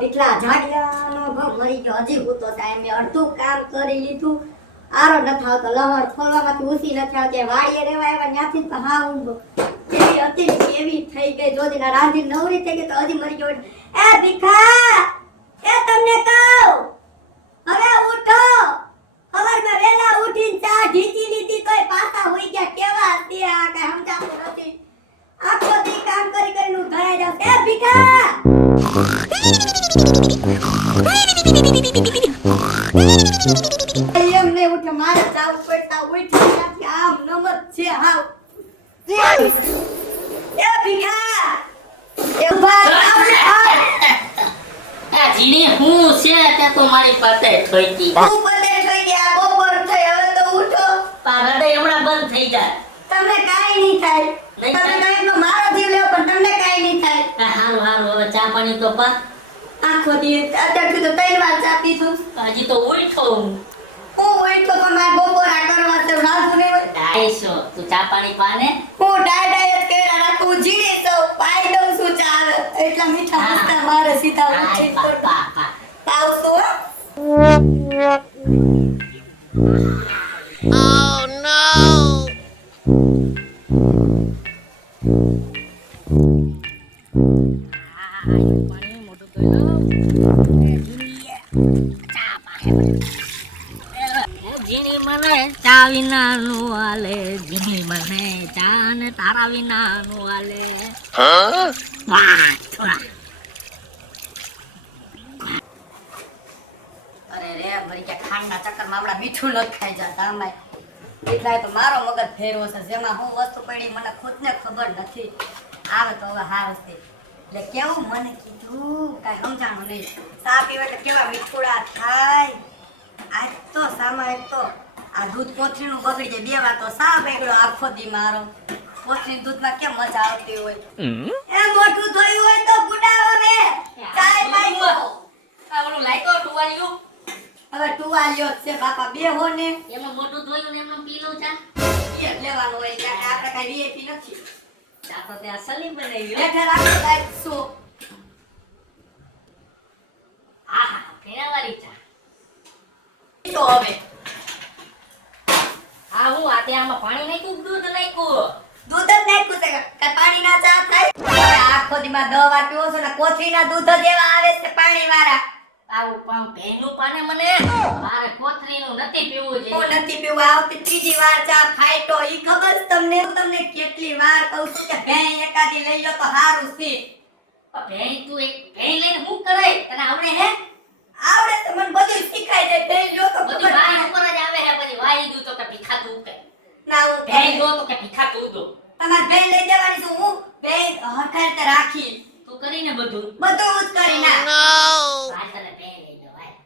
કેટલા ઝાડિયાનો ભ મરી ગયો હજી હું તો સાહેબ મેં અડધું કામ કરી લીધું આરો નથી આવતો લહર ખોલવામાંથી ઉસી નથી આવતી વાડીએ રેવા એવા ત્યાંથી તો હા ઊંઘો એવી હતી કેવી થઈ ગઈ જોદીના રાંધી નવરી થઈ ગઈ તો હજી મરી ગયો એ ભીખા એ તમને કહું હવે ઉઠો સવારમાં વેલા ઉઠીને ચા ઢીચી લીધી તોય પાછા હોઈ ગયા કેવા છે આ કઈ સમજાતું નથી આખો દી કામ કરી કરીને હું ઘરે જાઉં એ ભીખા એમને ઉઠે મારે જાવ પડતા ઉઠી ત્યાંથી આમ નમત છે હાવ એ ભીખા એ જીણી હું છે ત્યાં તો મારી પાસે થઈ ગઈ તું પતે થઈ ગયા બપોર થઈ હવે તો ઉઠો હૃદય હમણાં બંધ થઈ જાય તમને કાઈ નહીં થાય તમે કાઈ નો મારો જીવ લેવો પણ તમને કાઈ નહીં થાય હારું હારું હવે ચા પાણી તો પા આખો દિવસ અત્યારથી તો 3 વાર ચા પીધું હજી તો ઉઠો હું ઉઠો તો મારે બપોરા કરવા છે રાત ને ડાયસો તું ચા પાણી પાને હું ડાય જ કેરા રાખું જીને તો પાઈ દઉં છું ચા એટલા મીઠા મસ્તા મારે સીધા ઉઠી પાવસો Oh no! જીણી મને ચા વિના નું હાલે જીણી મને ચા ને તારા વિના નું હાલે વાહ થોડા અરે રે મરી કે ખાંડના ચક્કરમાં આપડા મીઠું ન ખાઈ જતા આમાં એટલા તો મારો મગજ ફેરવો છે જેમાં હું વસ્તુ પડી મને ખુદને ખબર નથી આવે તો હવે હાર છે એટલે કેવું મને કીધું કાંઈ સમજાણું નહીં ચા પીવા એટલે કેવા મીઠુડા થાય આજ તો સામા એક તો આ દૂધ કોથળીનું બગડી જાય બે વાર તો સા બગડ્યો આખો દી મારો કોથળી દૂધમાં કેમ મજા આવતી હોય એ મોટું થયું હોય તો ગુડાવો ને ચાય પાઈ આ ઓલું લાઈકો ટુવાળ્યું હવે ટુવાલ્યો છે બાપા બે હો ને એમાં મોટું ધોયું ને એમનું પીલું ચા એ લેવાનું હોય એટલે આપણે કઈ વીઆઈપી નથી ચા તો ત્યાં સલીમ બનાવી બેઠા રાખો લાઈટ સો આહા ફેરાવાળી ચા તો હવે હા હું આ આમાં પાણી નાખ્યું દૂધ નાખ્યું દૂધ જ નાખ્યું છે કે પાણી ના ચા થાય હવે આખો દીમાં 10 વાર પીવો છો ને કોથળીના દૂધ જ એવા આવે છે પાણી વાળા આવું પણ ભેનું પાને મને મારે કોથળીનું નથી પીવું હું જોઈએ નથી પીવું આવતી ત્રીજી વાર ચા ફાઈટો ઈ ખબર છે તમને હું તમને કેટલી વાર કહું છું કે ભેં એકાદી લઈ લો તો સારું છે ભેં તું એક ભેં લઈને હું કરાય તને આવડે હે આવડે તો મને બધું શીખાઈ જાય ભેં લો તો બધી ખબર વાય ઉપર જ આવે હે પછી વાય દઉં તો કે ભીખાતું કે ના હું ભેં દો તો કે ભીખાતું દો તમાર ભેં લઈ જવાની છું હું ભેં હરખા રીતે રાખી તું કરીને બધું બધું જ કરી ના No! આ તને ભેં લઈ દો ભાઈ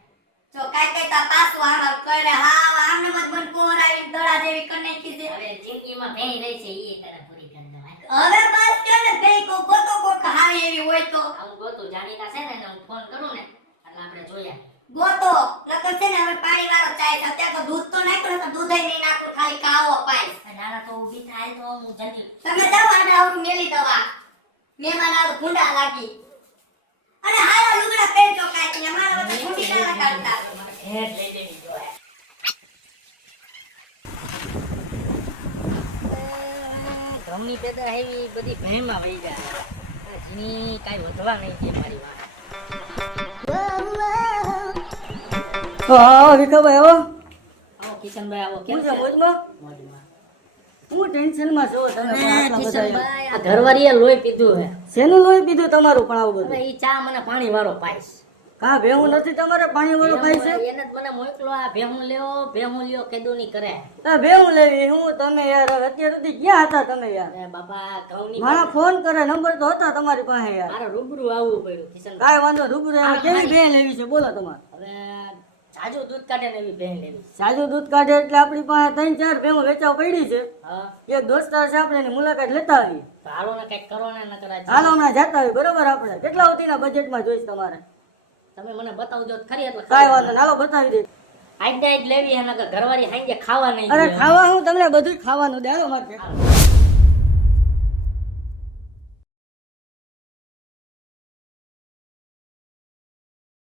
જો કાઈ તા પાછું આમ કરે હા આમને મત બન કોરાવી દડા જેવી કરી નાખી છે હવે જિંદગીમાં ભેં રહી છે એ તને પૂરી કરી દવાય હવે બસ કે ને ભેં કો ગોતો કોક હારી એવી હોય તો આવું ગોતું જાણીતા છે ને એને હું ફોન કરું ને એટલે આપણે જોયા ગોતો નકર છે ને હવે પાણી વાળો ચાય છે ત્યાં તો દૂધ તો નાખ્યું ને તો દૂધય નહીં નાખું ખાલી કાવો પાઈશ નાના તો ઊભી થાય તો હું જલ્દી તમે જાઓ આને આવરું મેલી દવા મહેમાન આવ ભૂંડા લાગી અને હારા લુગડા પહેરજો કાઈ ને મારા વચ્ચે ભૂંડી ના લગાડતા ભેં લઈ દેવી જોઈએ ગમની પેદા આવી બધી ભેંમાં વહી જાય જીની કાઈ વધવા નહીં છે મારી વાત હા વિકાભાઈ આવો આવો કિશનભાઈ આવો કેમ હું છે છે મોજમાં મોજમાં હું ટેન્શનમાં છો તમે પણ આટલા બધા કિશનભાઈ આ ઘરવાળીએ લોહી પીધું હે શેનું લોહી પીધું તમારું પણ આવું હવે બધું ઈ ચા મને પાણી વાળો પાઈશ કા ભેહું નથી તમારે પાણી વાળું પાઈ છે એને જ મને મોકલો આ ભેહું લ્યો કેદું ની કરે આ ભેહું લેવી હું તમે યાર હવે અત્યાર સુધી ક્યાં હતા તમે યાર અરે બાબા ઘઉંની મારા ફોન કરે નંબર તો હતા તમારી પાસે યાર મારે રૂબરૂ આવવું પડ્યું કિશનભાઈ કાંઈ વાંધો રૂબરૂ એમાં કેવી ભેહ લેવી છે બોલો તમારે હવે જાજુ દૂધ કાઢે ને એવી ભેં લેવી સાજુ દૂધ કાઢે એટલે આપણી પાસે 3-4 ભેહું વેચાવ પડી છે હા એક દોસ્તાર છે આપણે એની મુલાકાત લેતા આવી તો હાલો ને કઈક કરો ને ન કરાય હાલો ના જતા આવી બરોબર આપણે કેટલા સુધીના બજેટમાં જોઈશ તમારે તમે મને બતાવજો તો ખરી એટલે કાંઈ વાંધો નહીં, હાલો બતાવી દે. આઈડિયા જ લેવી એના ઘરવાળી હાંજે ખાવા નહીં અરે દે. ખાવા હું તમને બધું ખાવાનું દે, હાલો મારે ભેગું.